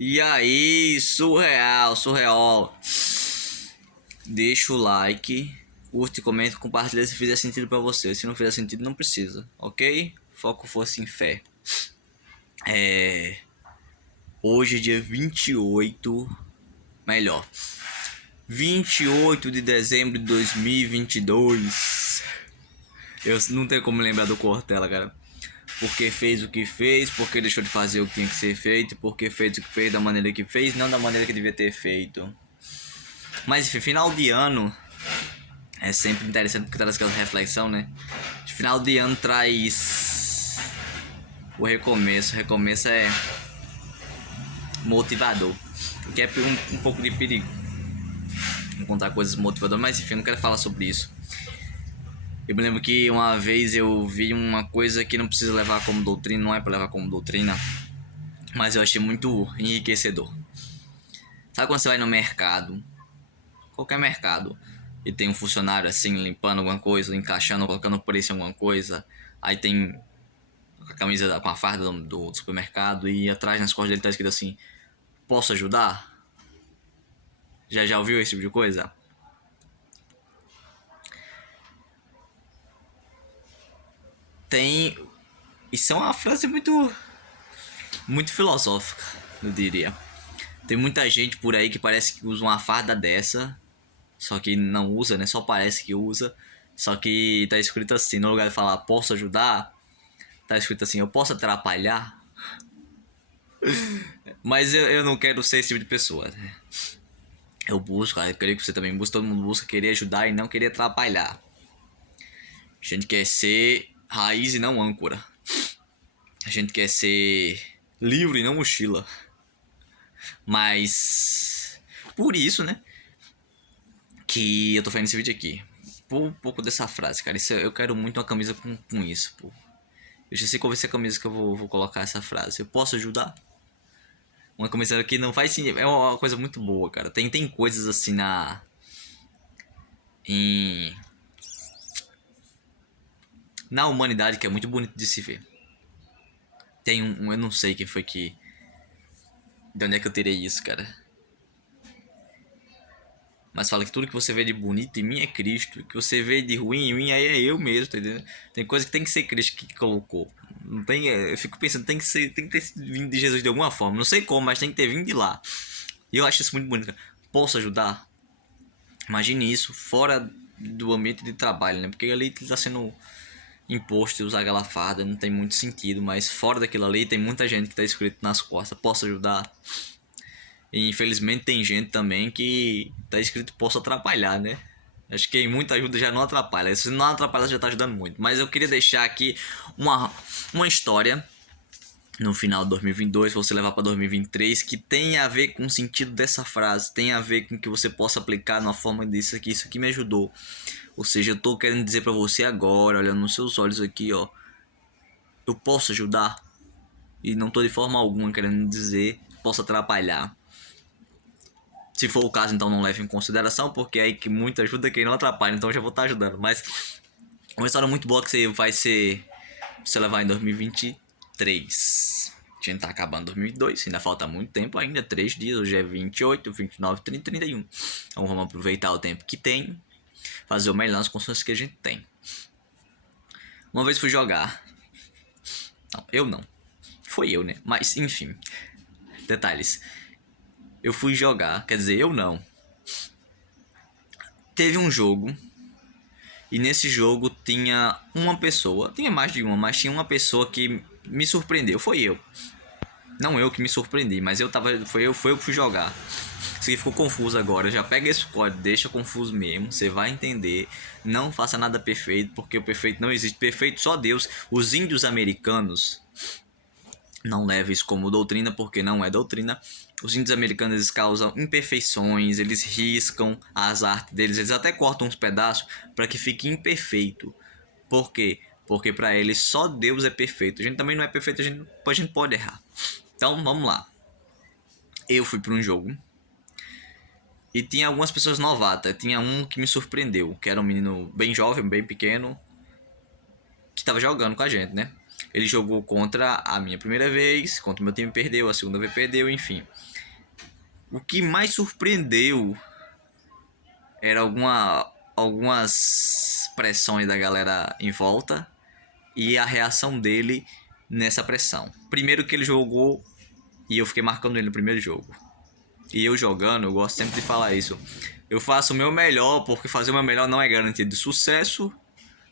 E aí, surreal. Deixa o like, curte, comenta, compartilha se fizer sentido pra você. Se não fizer sentido, não precisa, ok? Foco fosse em fé. Hoje, dia 28, melhor, 28 de dezembro de 2022. Eu não tenho como lembrar do Cortella, cara. Porque fez o que fez, porque deixou de fazer o que tinha que ser feito, porque fez o que fez da maneira que fez, não da maneira que devia ter feito. Mas enfim, final de ano é sempre interessante porque traz aquela reflexão, né? Final de ano traz o recomeço. O recomeço é motivador. O que é um pouco de perigo. Encontrar coisas motivadoras, mas enfim, não quero falar sobre isso. Eu me lembro que uma vez eu vi uma coisa que não precisa levar como doutrina, não é pra levar como doutrina, mas eu achei muito enriquecedor. Sabe quando você vai no mercado, qualquer mercado, e tem um funcionário assim limpando alguma coisa, encaixando, colocando preço em alguma coisa, aí tem a camisa com a farda do supermercado e atrás nas costas dele tá escrito assim: posso ajudar? Já ouviu esse tipo de coisa? Tem. Isso é uma frase muito filosófica, eu diria. Tem muita gente por aí que parece que usa uma farda dessa, só que não usa, né? Só parece que usa. Só que tá escrito assim, no lugar de falar posso ajudar, tá escrito assim, eu posso atrapalhar. Mas eu não quero ser esse tipo de pessoa, né? Eu busco, cara, eu creio que você também busca, todo mundo busca querer ajudar e não querer atrapalhar. A gente quer ser raiz e não âncora. A gente quer ser livre e não mochila. Mas por isso, né, que eu tô fazendo esse vídeo aqui. Por um pouco dessa frase, cara. Isso, eu quero muito uma camisa com isso, pô. Eu já sei qual vai ser a camisa que eu vou colocar essa frase. Eu posso ajudar? Uma camisa que não faz sentido. É uma coisa muito boa, cara. Tem coisas assim em, na humanidade que é muito bonito de se ver. Tem eu não sei quem foi que. De onde é que eu tirei isso, cara? Mas fala que tudo que você vê de bonito em mim é Cristo. O que você vê de ruim em mim aí é eu mesmo, tá entendendo? Tem coisa que tem que ser Cristo que colocou. Não tem, eu fico pensando, tem que ter vindo de Jesus de alguma forma. Não sei como, mas tem que ter vindo de lá. E eu acho isso muito bonito, cara. Posso ajudar? Imagine isso fora do ambiente de trabalho, né? Porque ali está sendo imposto usar aquela farda, não tem muito sentido. Mas fora daquilo ali tem muita gente que tá escrito nas costas: posso ajudar? E infelizmente tem gente também que tá escrito posso atrapalhar, né? Acho que muita ajuda já não atrapalha. Se não atrapalha, já tá ajudando muito. Mas eu queria deixar aqui uma história no final de 2022, você levar para 2023, que tem a ver com o sentido dessa frase, tem a ver com que você possa aplicar na forma disso aqui. Isso aqui me ajudou. Ou seja, eu tô querendo dizer para você agora, olhando nos seus olhos aqui, ó. Eu posso ajudar. E não tô de forma alguma querendo dizer posso atrapalhar. Se for o caso, então não leve em consideração, porque é aí que muita ajuda quem não atrapalha, então eu já vou estar ajudando. Mas uma história muito boa que você vai ser. Você levar em 2023. A gente tá acabando 2022, ainda falta muito tempo ainda, 3 dias, hoje é 28, 29, 30, 31. Então vamos aproveitar o tempo que tem, fazer o melhor nas condições que a gente tem. Uma vez fui jogar. Não, eu não. Foi eu, né? Mas enfim. Detalhes. Eu fui jogar, quer dizer, eu não. Teve um jogo. E nesse jogo tinha uma pessoa. Tinha mais de uma, mas tinha uma pessoa que me surpreendeu. Foi eu. Não eu que me surpreendi, mas eu tava. Foi eu que fui jogar. Isso aqui ficou confuso agora. Já pega esse código, deixa confuso mesmo. Você vai entender. Não faça nada perfeito, porque o perfeito não existe. Perfeito só Deus. Os índios americanos. Não leve isso como doutrina, porque não é doutrina. Os índios americanos eles causam imperfeições, eles riscam as artes deles, eles até cortam uns pedaços para que fique imperfeito. Por quê? Porque para eles só Deus é perfeito. A gente também não é perfeito, a gente pode errar. Então vamos lá. Eu fui para um jogo e tinha algumas pessoas novatas. Tinha um que me surpreendeu, que era um menino bem jovem, bem pequeno, que estava jogando com a gente, né? Ele jogou contra a minha primeira vez, contra o meu time perdeu, a segunda vez perdeu, enfim. O que mais surpreendeu era algumas pressões da galera em volta e a reação dele nessa pressão. Primeiro que ele jogou e eu fiquei marcando ele no primeiro jogo. E eu jogando, eu gosto sempre de falar isso. Eu faço o meu melhor, porque fazer o meu melhor não é garantia de sucesso,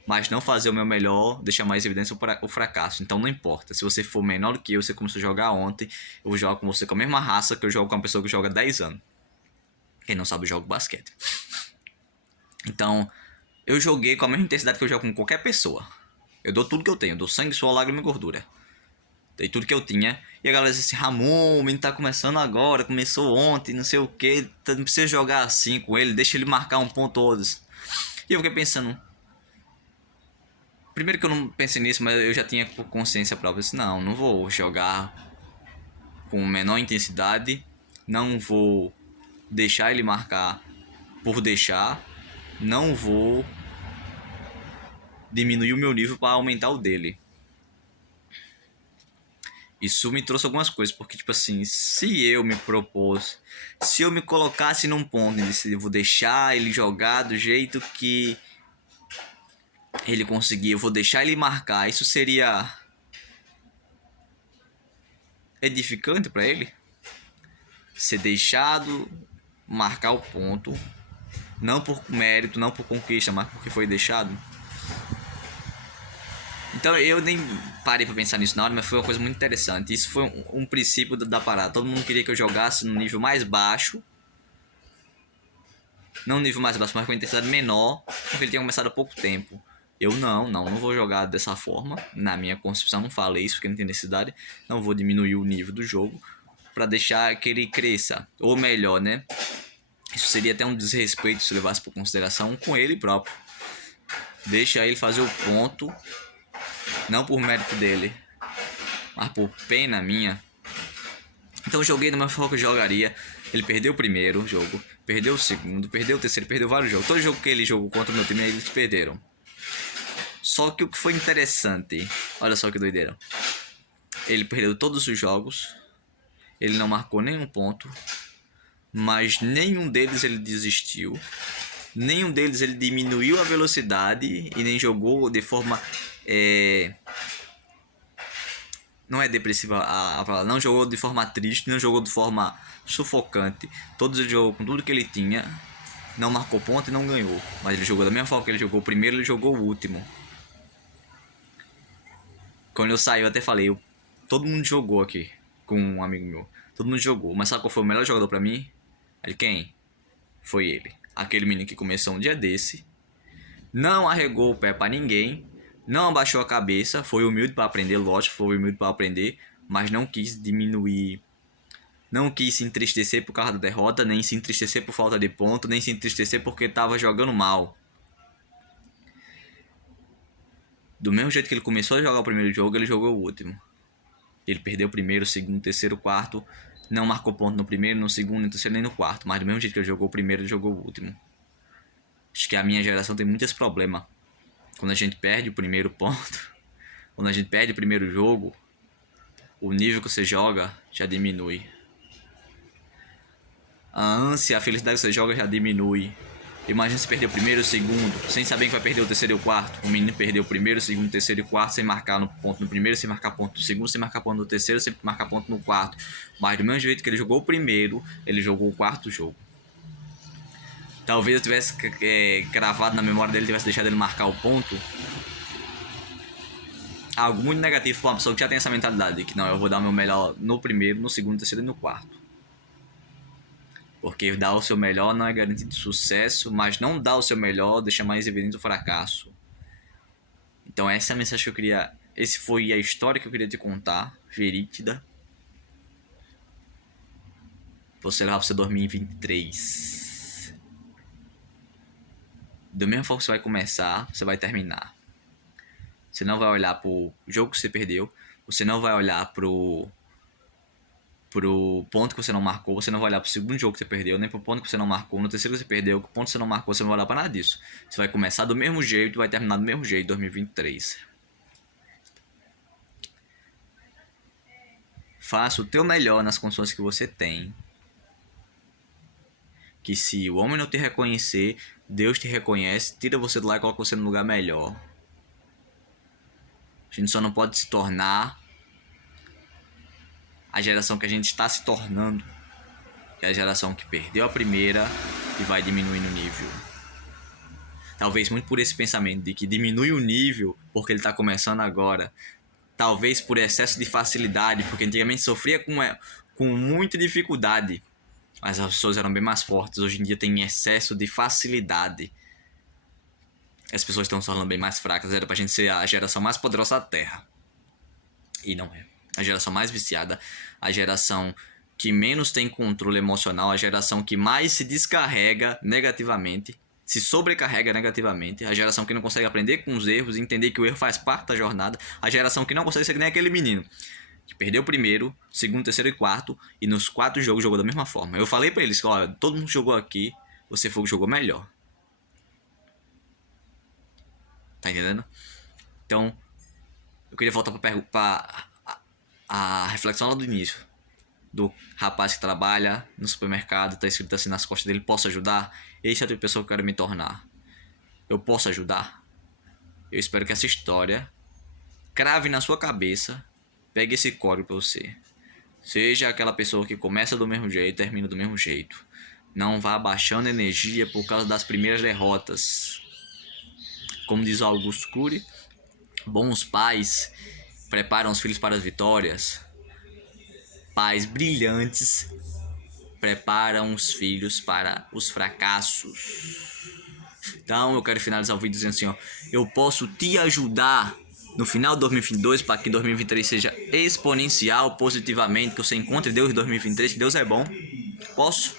mas não fazer o meu melhor deixa mais evidência o fracasso. Então não importa. Se você for menor do que eu, você começou a jogar ontem, eu vou jogar com você com a mesma raça que eu jogo com uma pessoa que joga 10 anos. Quem não sabe, eu jogo basquete. Então, eu joguei com a mesma intensidade que eu jogo com qualquer pessoa. Eu dou tudo que eu tenho. Eu dou sangue, suor, lágrima e gordura. Dei tudo que eu tinha. E a galera disse assim, Ramon, o menino tá começando agora, começou ontem, não sei o que. Não precisa jogar assim com ele, deixa ele marcar um ponto todos. E eu fiquei pensando. Primeiro que eu não pensei nisso, mas eu já tinha consciência própria. Eu disse, não vou jogar com menor intensidade. Não vou deixar ele marcar por deixar. Não vou diminuir o meu nível para aumentar o dele. Isso me trouxe algumas coisas, porque tipo assim, se eu me propus, se eu me colocasse num ponto de eu vou deixar ele jogar do jeito que ele conseguir, eu vou deixar ele marcar, isso seria edificante para ele? Ser deixado marcar o ponto, não por mérito, não por conquista, mas porque foi deixado. Então eu nem parei pra pensar nisso na hora, mas foi uma coisa muito interessante. Isso foi um princípio da parada. Todo mundo queria que eu jogasse no nível mais baixo. Não no nível mais baixo, mas com intensidade menor, porque ele tinha começado há pouco tempo. Eu não vou jogar dessa forma. Na minha concepção não falei isso, porque não tem necessidade. Não vou diminuir o nível do jogo pra deixar que ele cresça. Ou melhor, né? Isso seria até um desrespeito se levasse por consideração com ele próprio. Deixa ele fazer o ponto. Não por mérito dele, mas por pena minha. Então eu joguei da mesma forma que eu jogaria. Ele perdeu o primeiro jogo, perdeu o segundo, perdeu o terceiro, perdeu vários jogos. Todo jogo que ele jogou contra o meu time, eles perderam. Só que o que foi interessante, olha só que doideira. Ele perdeu todos os jogos, ele não marcou nenhum ponto, mas nenhum deles ele desistiu. Nenhum deles ele diminuiu a velocidade e nem jogou de forma... não é depressiva a palavra, não jogou de forma triste, não jogou de forma sufocante. Todos ele jogou com tudo que ele tinha, não marcou ponto e não ganhou. Mas ele jogou da mesma forma que ele jogou o primeiro, ele jogou o último. Quando eu saí eu até falei, todo mundo jogou aqui com um amigo meu. Todo mundo jogou, mas sabe qual foi o melhor jogador pra mim? Ele quem? Foi ele. Aquele menino que começou um dia desse, não arregou o pé pra ninguém, não abaixou a cabeça, foi humilde para aprender, lógico, foi humilde para aprender, mas não quis diminuir, não quis se entristecer por causa da derrota, nem se entristecer por falta de ponto, nem se entristecer porque estava jogando mal. Do mesmo jeito que ele começou a jogar o primeiro jogo, ele jogou o último. Ele perdeu o primeiro, o segundo, o terceiro, o quarto, não marcou ponto no primeiro, no segundo, no terceiro nem no quarto, mas do mesmo jeito que ele jogou o primeiro, ele jogou o último. Acho que a minha geração tem muitos problemas. Quando a gente perde o primeiro ponto, quando a gente perde o primeiro jogo, o nível que você joga já diminui. A ânsia, a felicidade que você joga já diminui. Imagina se perder o primeiro e o segundo, sem saber que vai perder o terceiro e o quarto. O menino perdeu o primeiro, o segundo, o terceiro e o quarto, sem marcar no ponto no primeiro, sem marcar ponto no segundo, sem marcar ponto no terceiro, sem marcar ponto no quarto. Mas do mesmo jeito que ele jogou o primeiro, ele jogou o quarto jogo. Talvez eu tivesse gravado na memória dele, tivesse deixado ele marcar o ponto. Algo muito negativo para uma pessoa que já tem essa mentalidade de que não, eu vou dar o meu melhor no primeiro, no segundo, no terceiro e no quarto. Porque dar o seu melhor não é garantia de sucesso, mas não dar o seu melhor deixa mais evidente o fracasso. Então essa é a mensagem que eu queria... Esse foi a história que eu queria te contar, verídida. Você levar para o seu 2023. Do mesmo forma que você vai começar, você vai terminar. Você não vai olhar pro jogo que você perdeu. Você não vai olhar pro ponto que você não marcou. Você não vai olhar pro segundo jogo que você perdeu, nem pro ponto que você não marcou. No terceiro que você perdeu, pro ponto que você não marcou, você não vai olhar pra nada disso. Você vai começar do mesmo jeito e vai terminar do mesmo jeito em 2023. Faça o teu melhor nas condições que você tem. Que se o homem não te reconhecer, Deus te reconhece, tira você de lá e coloca você num lugar melhor. A gente só não pode se tornar a geração que a gente está se tornando. É a geração que perdeu a primeira e vai diminuindo o nível. Talvez muito por esse pensamento de que diminui o nível porque ele está começando agora. Talvez por excesso de facilidade, porque antigamente sofria com muita dificuldade. Mas as pessoas eram bem mais fortes. Hoje em dia tem excesso de facilidade. As pessoas estão se tornando bem mais fracas. Era pra gente ser a geração mais poderosa da Terra. E não é. A geração mais viciada. A geração que menos tem controle emocional. A geração que mais se descarrega negativamente. Se sobrecarrega negativamente. A geração que não consegue aprender com os erros. Entender que o erro faz parte da jornada. A geração que não consegue ser que nem aquele menino que perdeu o primeiro, segundo, terceiro e quarto, e nos 4 jogos jogou da mesma forma. Eu falei pra eles, ó, todo mundo jogou aqui, você foi o que jogou melhor. Tá entendendo? Então, eu queria voltar pra a reflexão lá do início. Do rapaz que trabalha no supermercado, tá escrito assim nas costas dele, posso ajudar? Esse é a tipo de pessoa que eu quero me tornar. Eu posso ajudar? Eu espero que essa história crave na sua cabeça. Pegue esse código pra você. Seja aquela pessoa que começa do mesmo jeito e termina do mesmo jeito. Não vá baixando energia por causa das primeiras derrotas. Como diz o Augusto Cury, bons pais preparam os filhos para as vitórias. Pais brilhantes preparam os filhos para os fracassos. Então eu quero finalizar o vídeo dizendo assim, ó, eu posso te ajudar no final de 2022 para que 2023 seja exponencial positivamente, que você encontre Deus em 2023, que Deus é bom. Posso?